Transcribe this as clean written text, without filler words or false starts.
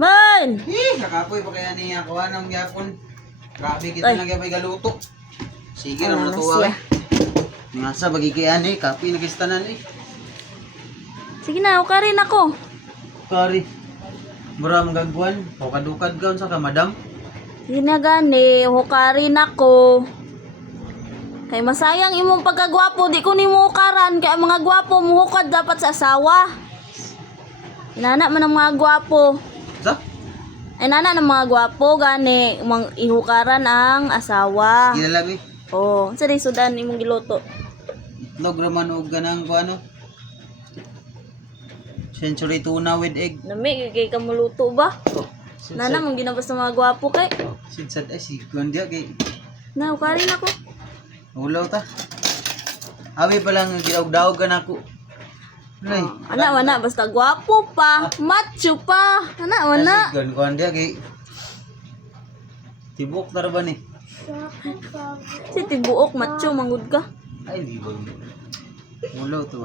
Man! Kakapoy pa kaya niya ako ng yapon. Grabe Ay. kita nagyapay galuto. Sige ra Ano na matuwa siya? Nga sa bagi kay ani, kapoy nagistanan eh. Sige na, uka rin ako. Kari. Mura magagwan, hukad-hukad gaon sa ka, madam. Sige na gani, uka rin ako. Kay masayang imong pagkagwapo, di ko ni mo ukaran. Kaya mga gwapo, muhukad dapat sa asawa. Inana man ang mga gwapo. Sa? Ay nana ng mga gwapo, gani. Ihukaran ang asawa. Sige na lang eh. Oh, sa sudan imong giluto. Itlog raman o ganang ko ano. Century tuna with egg. Nami, kay kamuluto ba? Oh, Nana, mong ginabas ng mga gwapo kay. sidsad ay si Gondia kay Na, uka rin ako. ulaw ta. Abi pa lang gidaog-daog ka na ako. Ay, Ana, basta gwapo pa, macho pa. Ana. Gan Gondia kay tibok na ra ba ni? Si tibuok, macho, manggod ka. Ay, di ba? Ulaw to.